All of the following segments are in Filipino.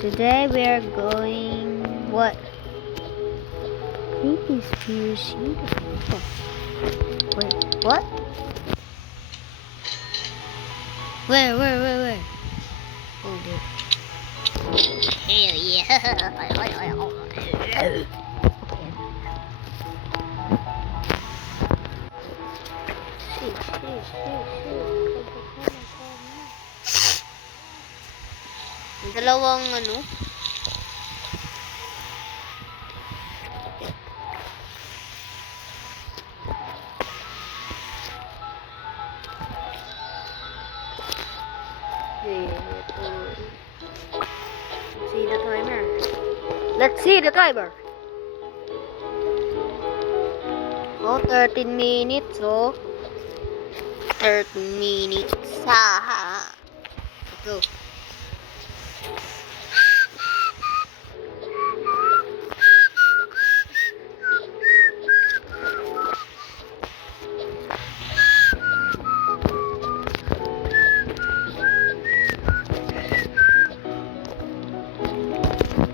Today we are going what? Creepy Spears. Wait, what? Where? Oh dear. Hell yeah. Dalawang ano? See the timer. Let's see the timer. Oh, 13 minutes, oh. 13 minutes. Ha. Go.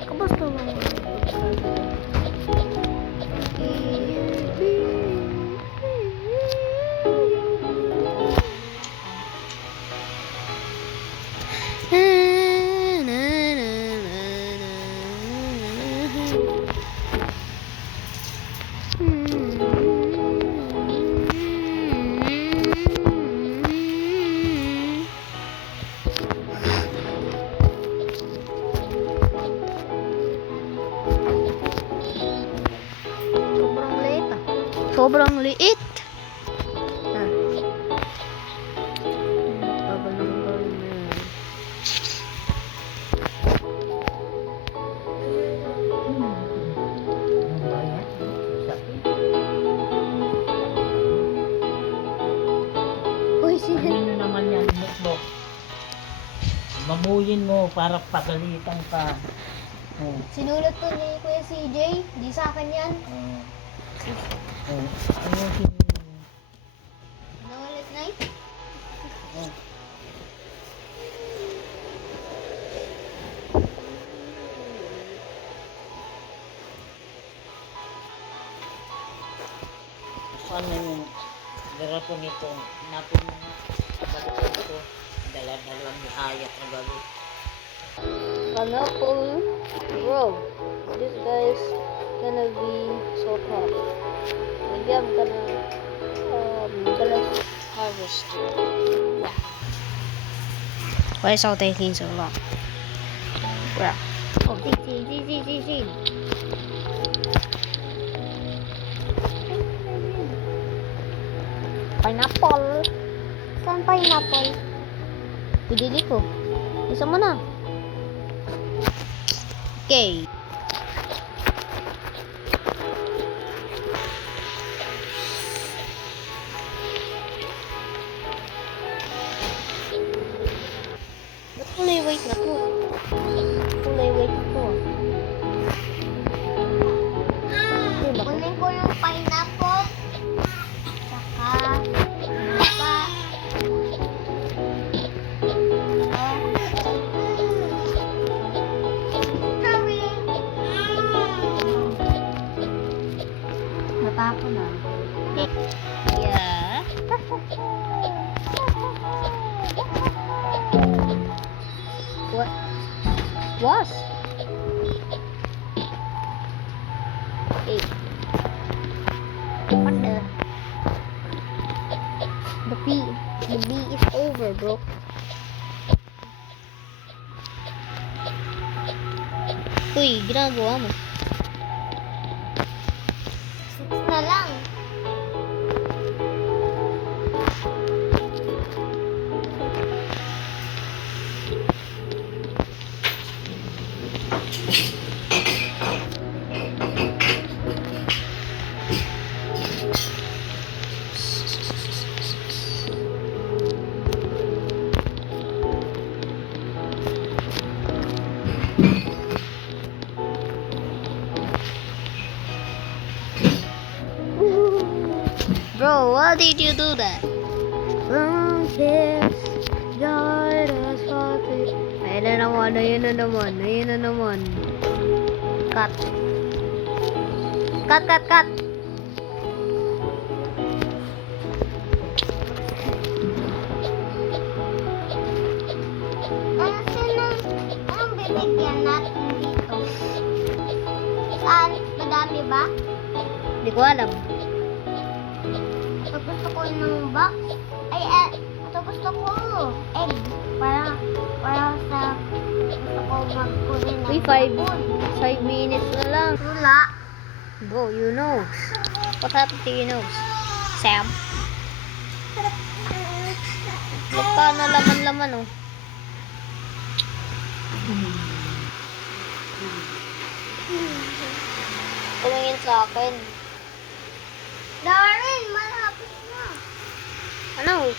Kamusta naman? Sobrang liit. Bagal naman gawin mo yun. Uy, Ano naman yan, mukbok? Mamuyin mo para pagalitan ka. sinulat to ni Kuya CJ. Di sa akin yan. Ayusin mo. Sinulat na eh. Saan na yung garapon nito? Napin mo nga. Balikan ko. Dalawang hayat na bago. Pineapple. Bro, this guy is gonna be so tough. Maybe I'm gonna harvest it. Yeah. Why is all taking so long? Bro. Oh, see. Pineapple. Saan pineapple? Pidili ko. Isa mo na. Okay. Ba't kulay white na to? Kulay white na to. Kunin ko yung pineapple. Saka natapon na. Yeah. What? Was? Hey. What the bee is over, bro. Uy, ginagawa mo. 6 na lang. Bro, why did you do that? Ayan na naman, ayan na naman, ayan na naman. Cut. Cut, cut, cut. Anong bibigyan natin dito? Saan? Madami ba? Hindi ko alam. Ito gusto ko ng box. Ay, ito gusto ko. Egg. Para sa gusto ko magkunin ng Uy, 5 minutes na lang. Wala. Bro, you know. What happened to you know? Sam? Baka na laman-laman, oh. Tumingin sa akin. Darren, malapit na. Ano?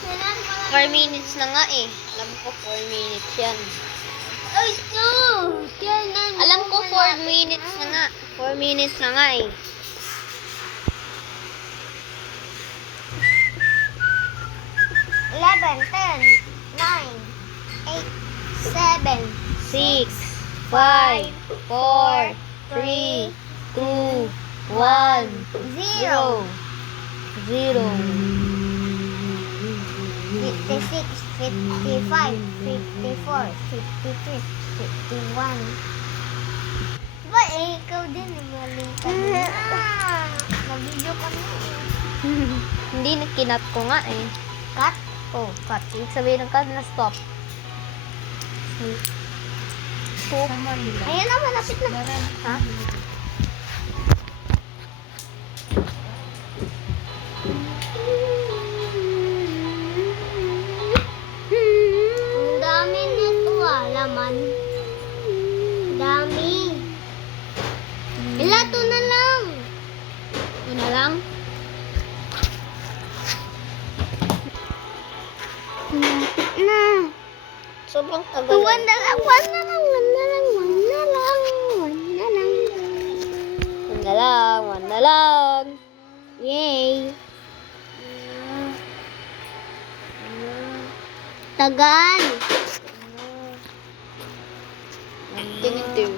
Kailan 4 minutes na nga eh. Alam ko 4 minutes yan. Ay, no! Kailan Alam ko 4 minutes na nga. 4 minutes na nga eh. 11, 10, 9, 8, 7, 6, 5, 4, 3, 2, 1, 0. 0. 56, 55, 54, 53, 51. Diba ikaw din, mali ka din. Nabidyo ka na eh. Hindi, kinat ko nga eh. Cut? Oh, cut. Ibig sabihin ng cut na stop. Stop. Ayan na, malapit na. Ha? Ang dami nito laman. Dami. Ito na lang. Ito na lang. Malapit na. Sobrang tagal. One na lang, one na lang, one na lang, one na lang, one na lang. One na lang, one na lang. Yay. Tagal. Tinitim.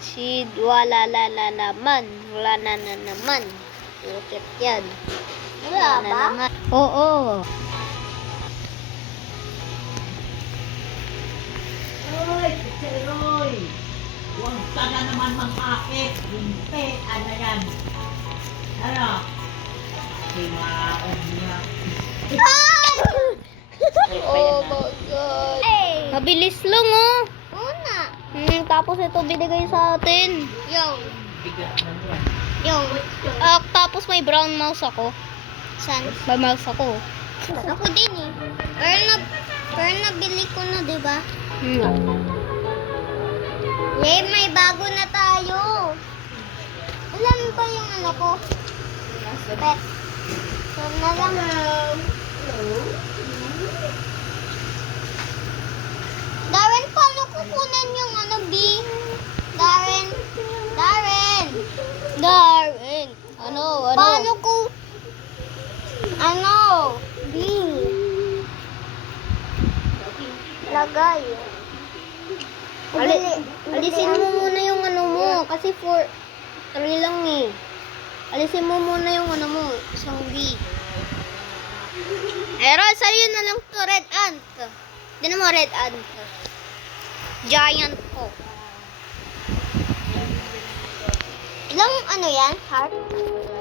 Seed. Wala naman. Wala na naman. Ukit yan. Wala na ba? naman. Oo. Uy, Roy! Huwag ka na naman mang-akit. Hindi, ano yan? Ano? Himaon niya. Oh my God. Hey. Mabilis lang oh. Una. Tapos ito binigay sa atin. Yo. Bigat na yan. Yo. Tapos may brown mouse ako. San? May mouse ako. Ako din eh. Pero nabili ko na, di ba? Yay, may bago na tayo. Alam ba yung ano ko? Pet. So na lang. Darren, paano kukunan yung ano, B? Darren. Ano? Paano ko? Ano? B. Lagay. Alisin mo muna yung ano mo. Kasi 3 lang eh. Alisin mo muna yung ano mo. Isang B. Meron, sa'yo na lang to. Red ant. Di mo red ant. Giant po. Ilang ano yan? Heart?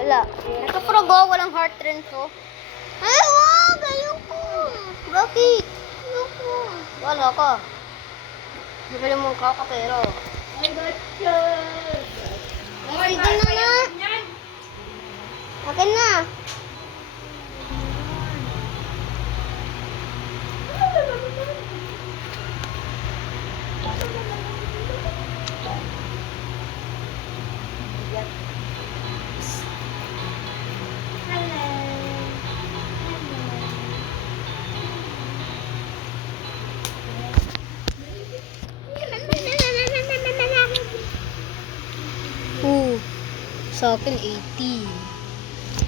Wala. Ito progo, walang heart rin to. Ay, wag! Ayoko! Bakit? Ayoko! Wala ka. Bibili mo ka pero. Sige na nga! Akin na! Sa akin, 80.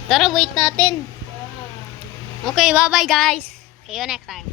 Tara, wait natin. Okay, bye-bye guys. See you next time.